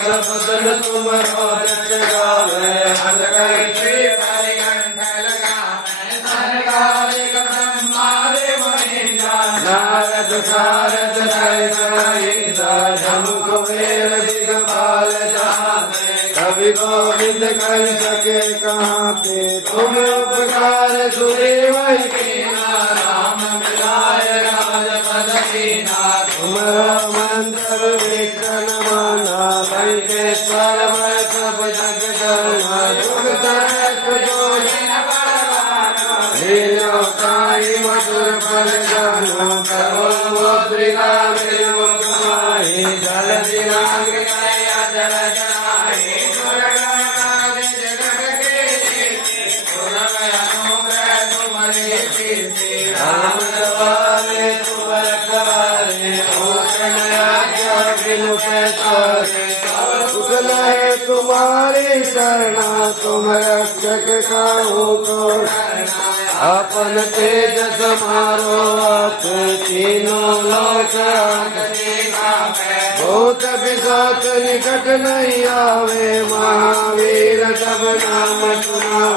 बदन तुम रच गावे हर कर श्री परिकंठ लगावे संकालिक ब्रह्मादि मुनीन्द्र नारद सारद सहिता झम कुबेर दिगपाल जहाते कवि गोविंद कर सके कहाँ पे तुम उपकार सुग्रीव कीना राम मिलाय राजपद दीना तुम्हारा मंत्र विक्रम माना लंकेश्वर मैं सब जग जाना जुग तरक जो लीलो काई मधुर फल जानो करो मुद्रिका मेरे मुख माही जल दिलांग गया जल जनाही दुर्गा काज जगत के जीते दुर्ग अनुग्रह तुम्हारे कीर्ति राम द्वारे तुम रखवारे भूषण आज्ञा बिनु पैसारे कुशल है तुम्हारी शरणा तुम रक्षक काहू को अपन तेज समारो आप तीनों लोक भूत पिशाच निकट नहीं आवे महावीर जब नाम सुना